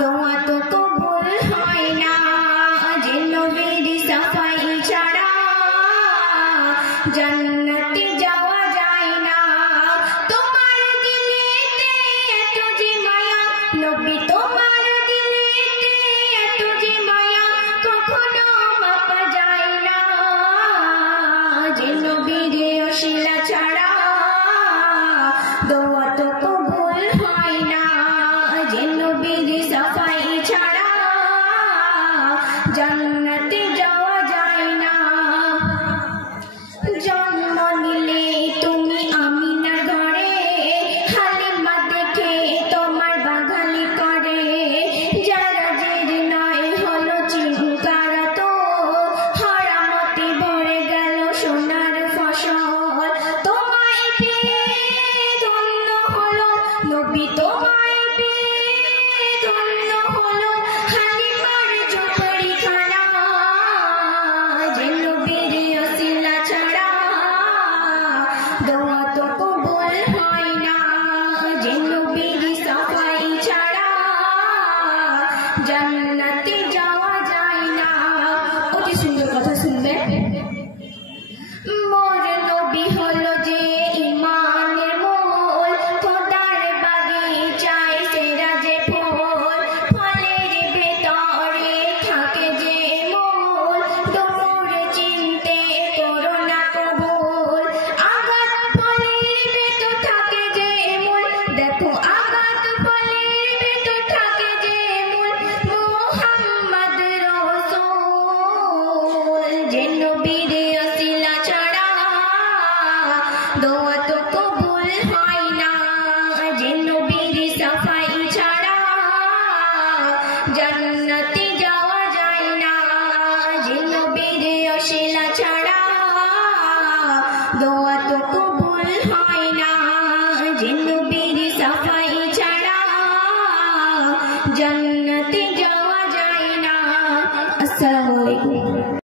দোয়া তো কবুল হয় না যে নবীর সাফাই ছাড়া জান্নাতে যাওয়া যায় না। তোমার দিলেতে এত যে মায়া নবী, তোমার দিলেতে এত যে মায়া কখনো মাপা যায় না। যে নবীর ওসিলা ছাড়া দোয়া তো কবুল হয় না, যে নবীর সাফাই ছাড়া জান্নাতে যাওয়া যায় না। জন্ম নিলে তুমি আমিনার ঘরে, হালিমা দেখে তোমার বাঙালি করে। যারা জের নয় হলো চিনকারা তো, হারামতে ভরে গেল সোনার ফসল। তোমায় পেয়ে ধন্য হলো নবী, তোমায় পেয়ে ধন্য হলো হালিমার ঝুপড়িখানা। যে নবীর ওসিলা ছাড়া দোয়া তো কবুল হয় না, যে নবীর সাফাই ছাড়া জান্নাতে যাওয়া যায় না। অতি সুন্দর কথা শুনবে। মোর নবী হলো যে ইমানের মূল, খোদার বাগিচায় সেরা যে ফুল, ফলের ভেতরে থাকে যে মূল, দূর চিনতে করো না কবুল। আগাত ফলের ভেতর থাকে যে মূল, দেখো আগাত ফলের ভেতর থাকে যে মূল, মুহাম্মদ রাসূল। যে নবীর ওসিলা ছাড়া দোয়া তো কবুল হয় না, যে নবীর সাফাই ছাড়া জান্নাতে যাওয়া যায় না। যে নবীর ওসিলা